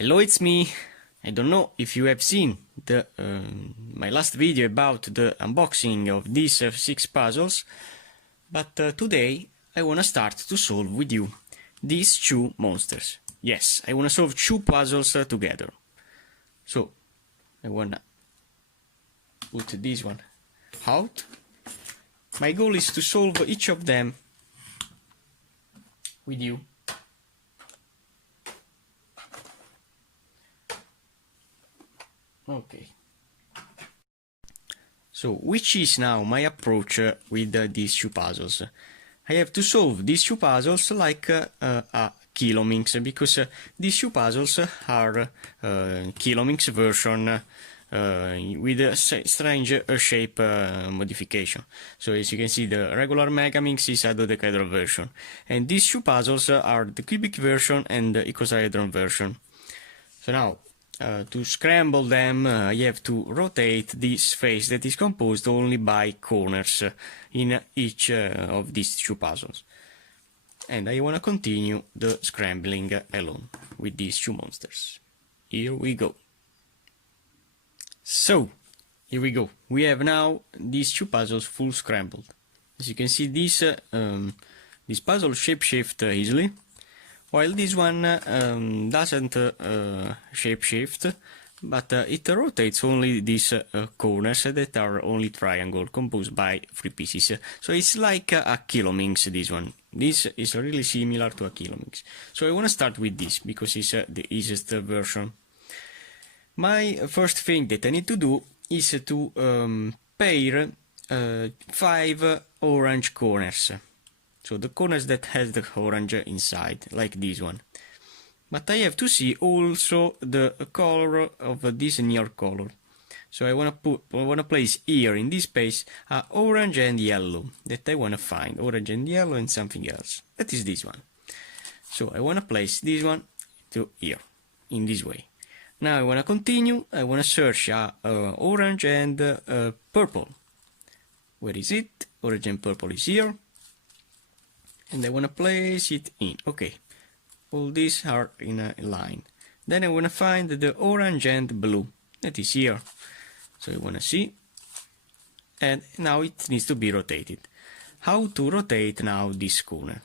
Hello, it's me. I don't know if you have seen my last video about the unboxing of these 6 puzzles, but today I wanna start to solve with you these 2 monsters. Yes, I wanna solve 2 puzzles together. So I wanna put this one out. My goal is to solve each of them with you. Okay. So, which is now my approach with these 2 puzzles? I have to solve these 2 puzzles like a Kilominx, because these 2 puzzles are Kilominx version with a strange shape modification. So as you can see, the regular Megaminx is a dodecahedral version, and these 2 puzzles are the cubic version and the icosahedron version. So now, to scramble them, I have to rotate this face that is composed only by corners in each of these 2 puzzles. And I want to continue the scrambling alone with these 2 monsters. Here we go. So, here we go. We have now these 2 puzzles full scrambled. As you can see, this puzzle shapeshift easily, while this one doesn't shapeshift, but it rotates only these corners that are only triangle, composed by 3 pieces. So it's like a Kilominx, this one. This is really similar to a Kilominx. So I want to start with this, because it's the easiest version. My first thing that I need to do is to pair 5 orange corners. So the corners that has the orange inside, like this one. But I have to see also the color of this near color. So I wanna place here in this space orange and yellow that I wanna find. Orange and yellow and something else. That is this one. So I wanna place this one to here, in this way. Now I wanna continue. I wanna search orange and purple. Where is it? Orange and purple is here. And I want to place it in. Okay, all these are in a line. Then I want to find the orange and blue. That is here. So I want to see. And now it needs to be rotated. How to rotate now this corner?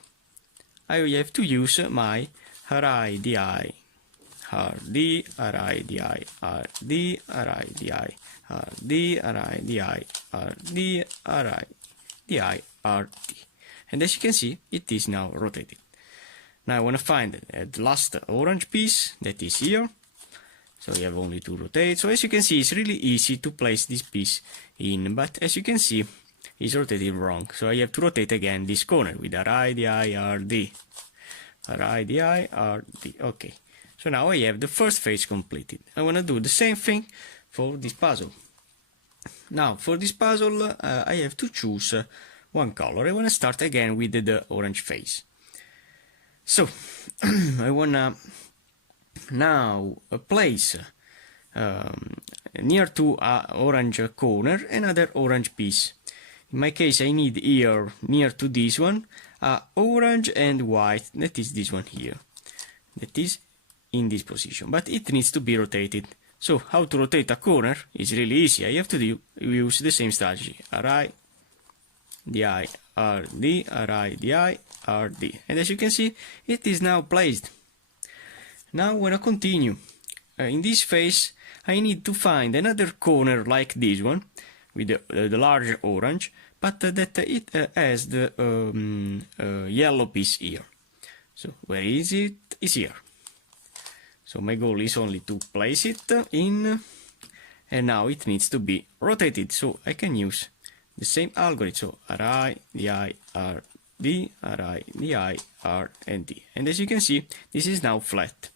I have to use my RIDI, RD, RIDI, RD, RIDI, RD, RIDI, RD, RIDI, RD. And as you can see, it is now rotated. Now I want to find the last orange piece that is here. So you have only to rotate. So as you can see, it's really easy to place this piece in, but as you can see, it's rotated wrong. So I have to rotate again this corner with RIDI, RD. RIDI, RD. Okay. So now I have the first phase completed. I want to do the same thing for this puzzle. Now for this puzzle, I have to choose one color. I want to start again with the orange face. So I want to now place near to a orange corner another orange piece. In my case, I need here near to this one orange and white. That is this one here. That is in this position, but it needs to be rotated. So how to rotate a corner is really easy. I have to use the same strategy. RIDI, RD, RIDI, RD. And as you can see, it is now placed. Now I want to continue. In this phase, I need to find another corner like this one, with the large orange, but that it has the yellow piece here. So where is it? It's here. So my goal is only to place it in, and now it needs to be rotated. So I can use the same algorithm, so RIDI, RD, RIDI, R, and D. And as you can see, this is now flat.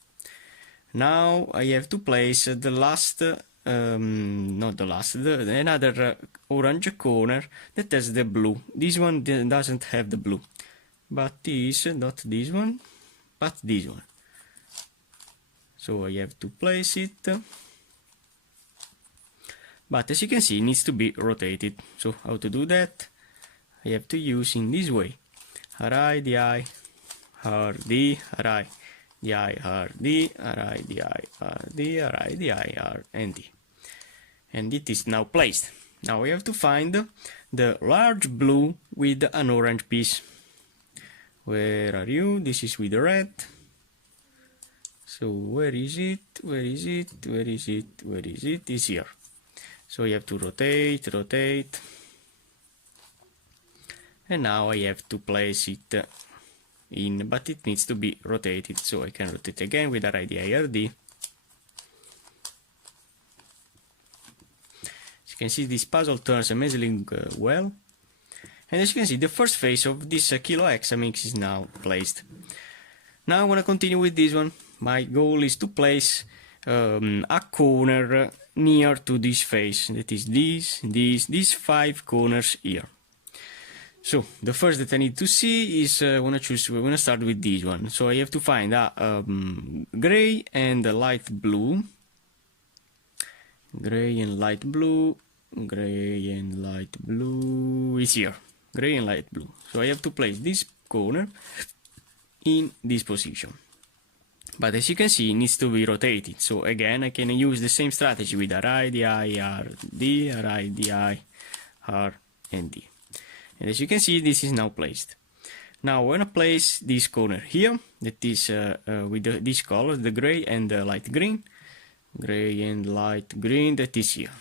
Now I have to place the last, not the last, another orange corner that has the blue. This one doesn't have the blue, but is not this one, but this one. So I have to place it. But as you can see, it needs to be rotated. So how to do that? I have to use in this way. RIDI, RD, RI, di, R, D, Ri, di, R, D, Ri, di, R, and D. And it is now placed. Now we have to find the large blue with an orange piece. Where are you? This is with the red. So where is it? Where is it? Where is it? Where is it? It's here. So you have to rotate, rotate. And now I have to place it in, but it needs to be rotated. So I can rotate again with Ri, di, R, D. As you can see, this puzzle turns amazingly well. And as you can see, the first phase of this Kilohexaminx is now placed. Now I want to continue with this one. My goal is to place a corner near to this face. That is these 5 corners here. So the first that I need to see is we're gonna start with this one. So I have to find a gray and a light blue. Gray and light blue. Gray and light blue is here. Gray and light blue. So I have to place this corner in this position. But as you can see, it needs to be rotated. So again, I can use the same strategy with Ri, di, R, D, Ri, di, R, and D. And as you can see, this is now placed. Now we're gonna place this corner here, that is with these colors, the gray and the light green. Gray and light green, that is here.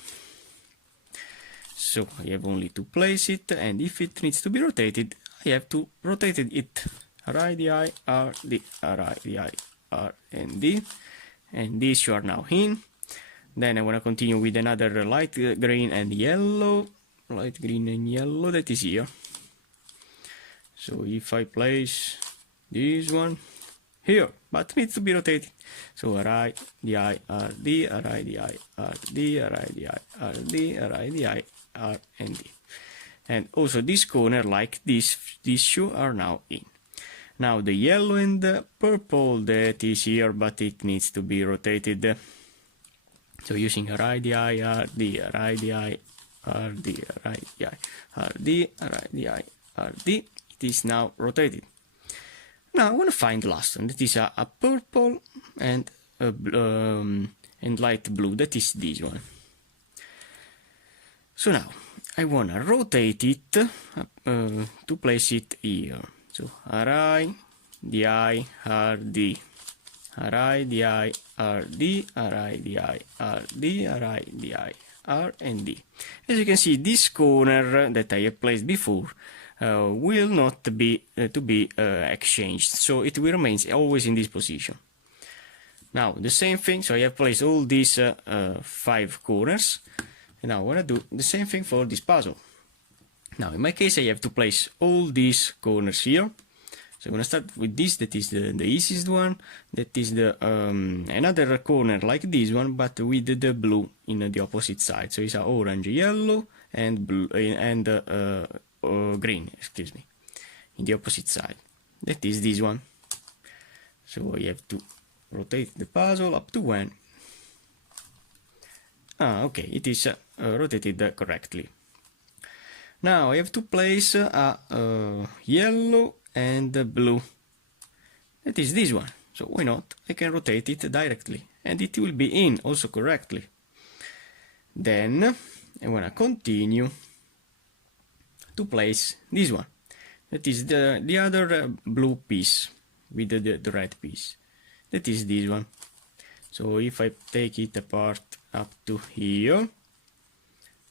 So I have only to place it, and if it needs to be rotated, I have to rotate it. Ri, di, R, D, Ri, di, R, and D. And these you are now in. Then I want to continue with another light green and yellow. Light green and yellow, that is here. So if I place this one here, but needs to be rotated. So Ri, di, R, D, Ri, di, R, D, Ri, di, R, D, Ri, di, R, and D. And also this corner, like these two are now in. Now the yellow and the purple, that is here, but it needs to be rotated. So using Ri, di, R, D, Ri, di, R, D, Ri, di, R, D, Ri, di, R, D, it is now rotated. Now I want to find the last one, that is a purple and light blue, that is this one. So now I want to rotate it to place it here. So Ri, di, R, D, Ri, di, R, D, Ri, di, R, D, Ri, di, R, and D. As you can see, this corner that I have placed before will not be exchanged, so it will remain always in this position. Now the same thing, so I have placed all these 5 corners, and now I want to do the same thing for this puzzle. Now in my case I have to place all these corners here. So I'm going to start with this, that is the easiest one. That is the another corner like this one, but with the blue in the opposite side. So it's a orange, yellow, and blue and green, excuse me, in the opposite side. That is this one. So I have to rotate the puzzle up to when. Okay, it is rotated correctly. Now I have to place a yellow and blue. That is this one. So why not? I can rotate it directly, and it will be in also correctly. Then I want to continue to place this one. That is the other blue piece with the red piece. That is this one. So if I take it apart up to here,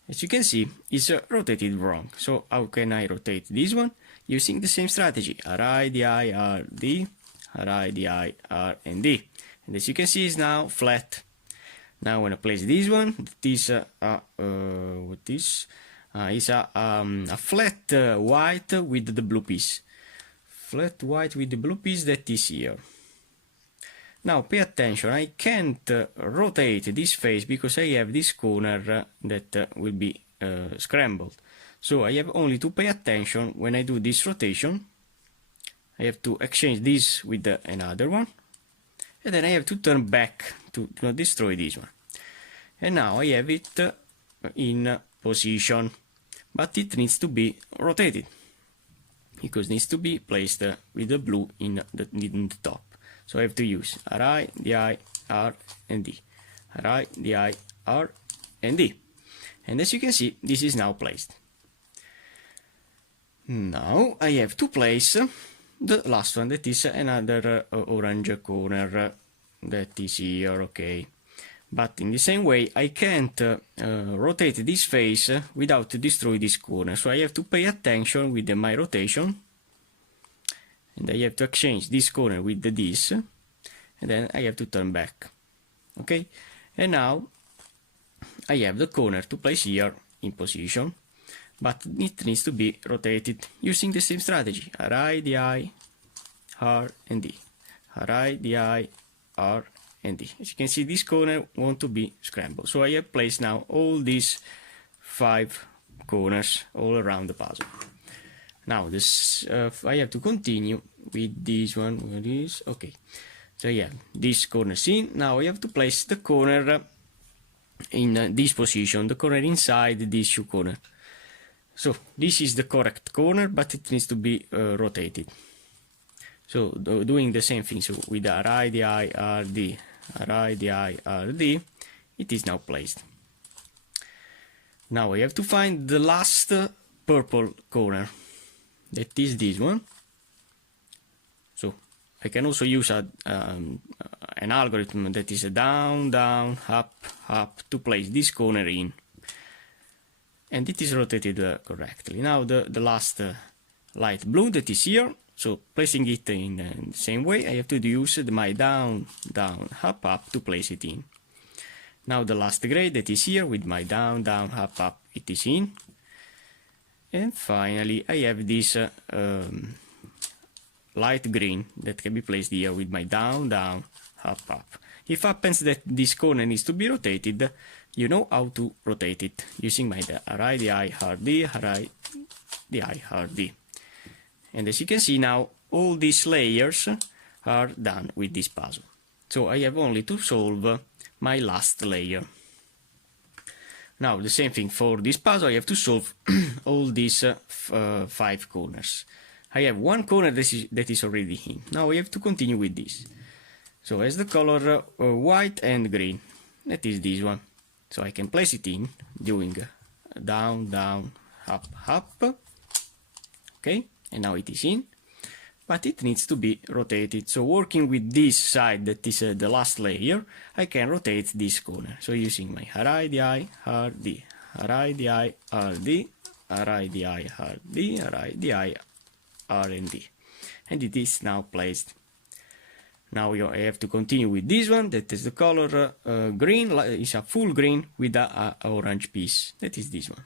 as you can see, it's rotated wrong. So how can I rotate this one? Using the same strategy, Ri, di, R, D, Ri, di, R, and D. And as you can see, it's now flat. Now I want to place this one. This what is? It's a flat white with the blue piece. Flat white with the blue piece, that is here. Now pay attention, I can't rotate this face because I have this corner that will be scrambled. So I have only to pay attention when I do this rotation. I have to exchange this with another one, and then I have to turn back to not destroy this one. And now I have it in position, but it needs to be rotated because it needs to be placed with the blue in the top. So I have to use Ri, Di, R, and D. Ri, Di, R, and D. And as you can see, this is now placed. Now I have to place the last one, that is another orange corner that is here, okay. But in the same way, I can't rotate this face without destroying this corner. So I have to pay attention with my rotation. And I have to exchange this corner with this. And then I have to turn back. Okay? And now I have the corner to place here in position. But it needs to be rotated using the same strategy. Ri, Di, R, and D. Ri, Di, R, and D. As you can see, this corner wants to be scrambled. So I have placed now all these 5 corners all around the puzzle. Now this I have to continue with this one. Where is okay? So yeah, this corner in. Now I have to place the corner in this position. The corner inside this shoe corner. So this is the correct corner, but it needs to be rotated. So doing the same thing. So with Ri, Di, R, D. Ri, Di, R, D, it is now placed. Now I have to find the last purple corner. That is this one. So I can also use an algorithm that is a down, down, up to place this corner in. And it is rotated correctly. Now the last light blue that is here. So placing it in the same way, I have to use my down, down, up to place it in. Now the last gray that is here with my down, down, up, it is in. And finally I have this light green that can be placed here with my down, down, up. If happens that this corner needs to be rotated, you know how to rotate it using my Ri, Di, R, D, Ri, Di, R, D. And as you can see now, all these layers are done with this puzzle. So I have only to solve my last layer. Now the same thing for this puzzle, I have to solve all these 5 corners. I have one corner that is already in. Now I have to continue with this. So as the color white and green, that is this one. So I can place it in doing down, down, up. Okay. And now it is in, but it needs to be rotated. So working with this side that is the last layer, I can rotate this corner. So using my Ri, Di, R, D, Ri, Di, R, D, Ri, Di, R, D, Ri, Di, R, and D. And it is now placed. Now I have to continue with this one, that is the color green, is a full green with a orange piece. That is this one.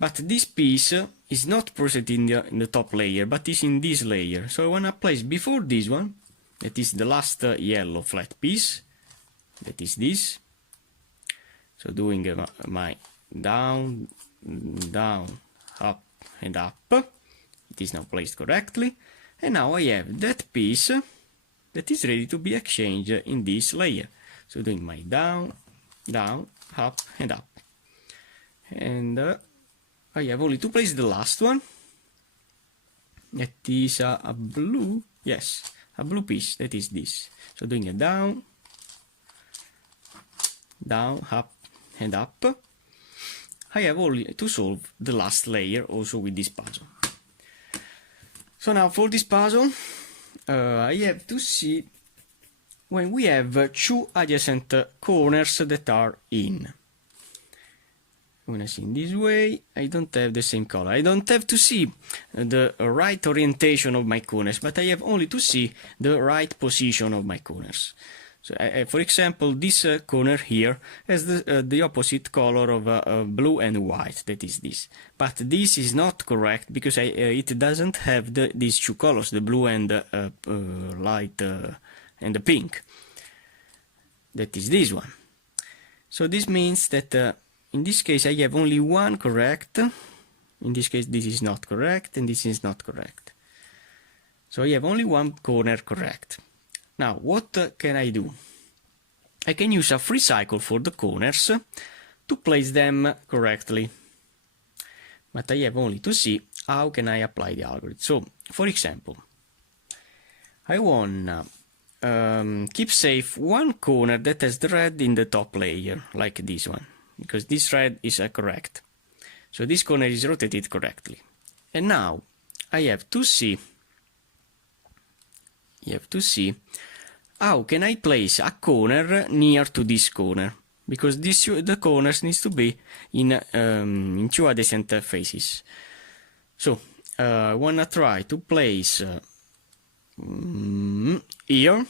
But this piece is not present in the top layer, but is in this layer. So I want to place before this one, that is the last yellow flat piece, that is this. So doing my down, down, up, and up. It is now placed correctly. And now I have that piece that is ready to be exchanged in this layer. So doing my down, down, up, and up. And I have only to place the last one. That is a blue, yes, a blue piece, that is this. So doing a down, down, up, and up. I have only to solve the last layer also with this puzzle. So now for this puzzle, I have to see when we have 2 adjacent corners that are in. When I see in this way, I don't have the same color. I don't have to see the right orientation of my corners, but I have only to see the right position of my corners. So, for example, this corner here has the opposite color of blue and white, that is this. But this is not correct because it doesn't have these 2 colors, the blue and light and the pink. That is this one. So this means that in this case I have only one correct. In this case this is not correct and this is not correct. So I have only one corner correct. Now what can I do? I can use a free cycle for the corners to place them correctly. But I have only to see how can I apply the algorithm. So for example, I wanna keep safe one corner that has the red in the top layer, like this one, because this red is correct. So this corner is rotated correctly. And now I have to see how can I place a corner near to this corner, because the corners needs to be in two adjacent faces. So I wanna try to place here,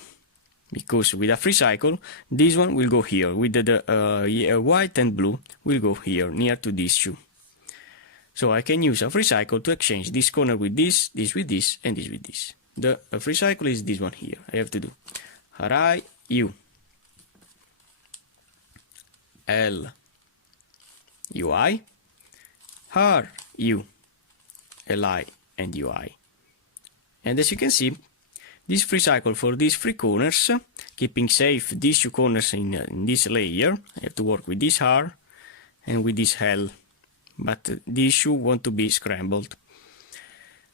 because with a free cycle this one will go here, with the white and blue will go here near to these two. So I can use a free cycle to exchange this corner with this with this, and this with this. The free cycle is this one here. I have to do Ri U L UI R U Li and UI. And as you can see, this free cycle for these three corners, keeping safe these two corners in this layer. I have to work with this R and with this L, but these two want to be scrambled.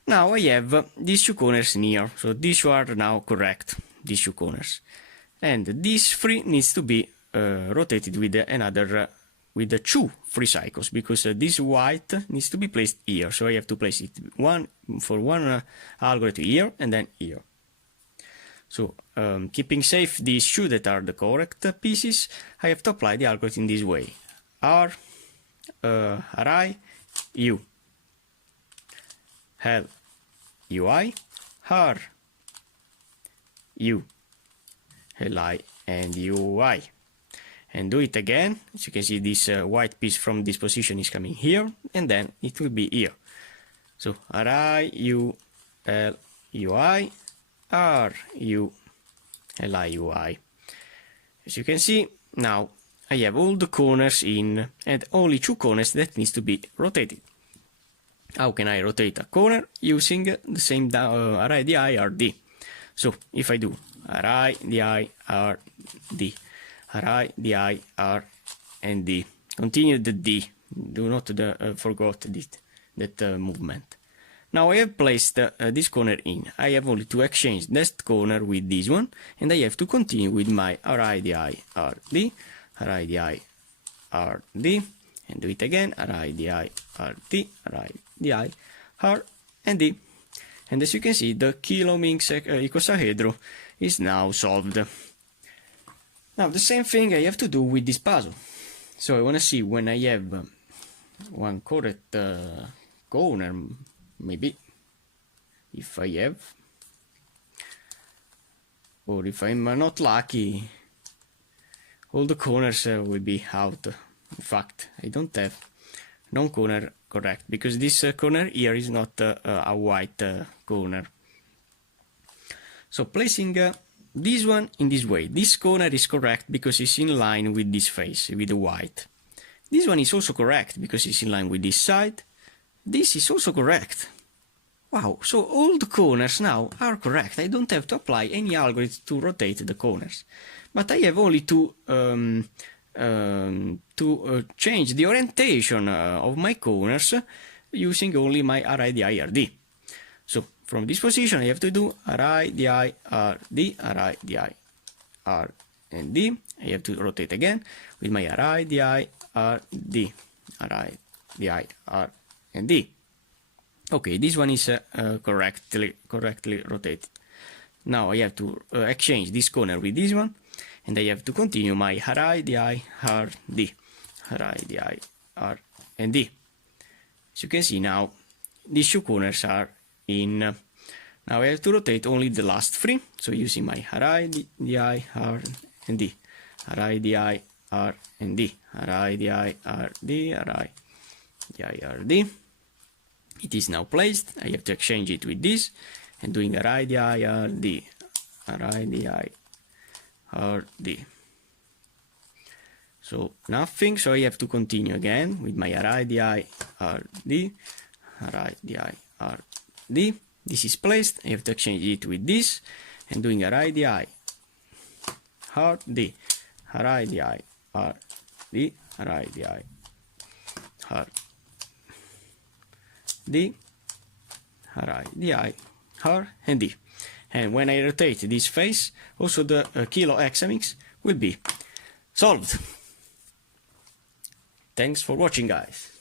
Now I have these two corners near, so these two are now correct, these two corners. And this three needs to be rotated with with the two free cycles, because this white needs to be placed here, so I have to place it one algorithm here and then here. So keeping safe these two that are the correct pieces, I have to apply the algorithm this way: R, Ri, U, L, UI, R, U, Li, and UI. And do it again. As you can see, this white piece from this position is coming here, and then it will be here. So Ri, U, L, UI, R, U, Li, UI. As you can see, now I have all the corners in, and only two corners that needs to be rotated. How can I rotate a corner? Using the same Ri, Di, Rd. So if I do Ri, Di, Rd, Ri, Di, R, and D. Continue the D. Do not forget that movement. Now I have placed this corner in. I have only to exchange that corner with this one, and I have to continue with my Ri, Di, Rd, Ri, Di, Rd, and do it again, Ri, Di, Rd, Ri, Di, R, and D. And as you can see, the Kilominx icosahedron is now solved. Now the same thing I have to do with this puzzle. So I want to see when I have one correct corner, maybe, if I have, or if I'm not lucky, all the corners will be out. In fact, I don't have no corner correct, because this corner here is not a white corner. So placing this one in this way, this corner is correct because it's in line with this face, with the white. This one is also correct because it's in line with this side. This is also correct. Wow, so all the corners now are correct. I don't have to apply any algorithm to rotate the corners. But I have only to change the orientation of my corners using only my Ri, Di, Rd. So from this position I have to do Ri, Di, Rd, Ri, Di, R, and D. I have to rotate again with my Ri, Di, Rd, Ri, Di, R, and D. Okay, this one is correctly rotated. Now I have to exchange this corner with this one, and I have to continue my Ri, Di, Rd, Ri, Di, R, and D. As you can see now, these two corners are in. Now I have to rotate only the last three, so using my Ri, Di, R, and D, Ri, Di, R, and D, Ri, Di, R, D, Ri, Di, R, D. It is now placed. I have to exchange it with this, and doing Ri, Di, R, D, Ri, Di, R, D. So nothing, so I have to continue again with my Ri, Di, R, D, Ri, Di, R, D. This is placed. I have to exchange it with this, and doing Ri, Di, R, D, Ri, Di, R, D, Ri, Di, R, D, Ri, Di, R, and D. and when I rotate this face, also the Kilohexaminx will be solved. Thanks for watching, guys.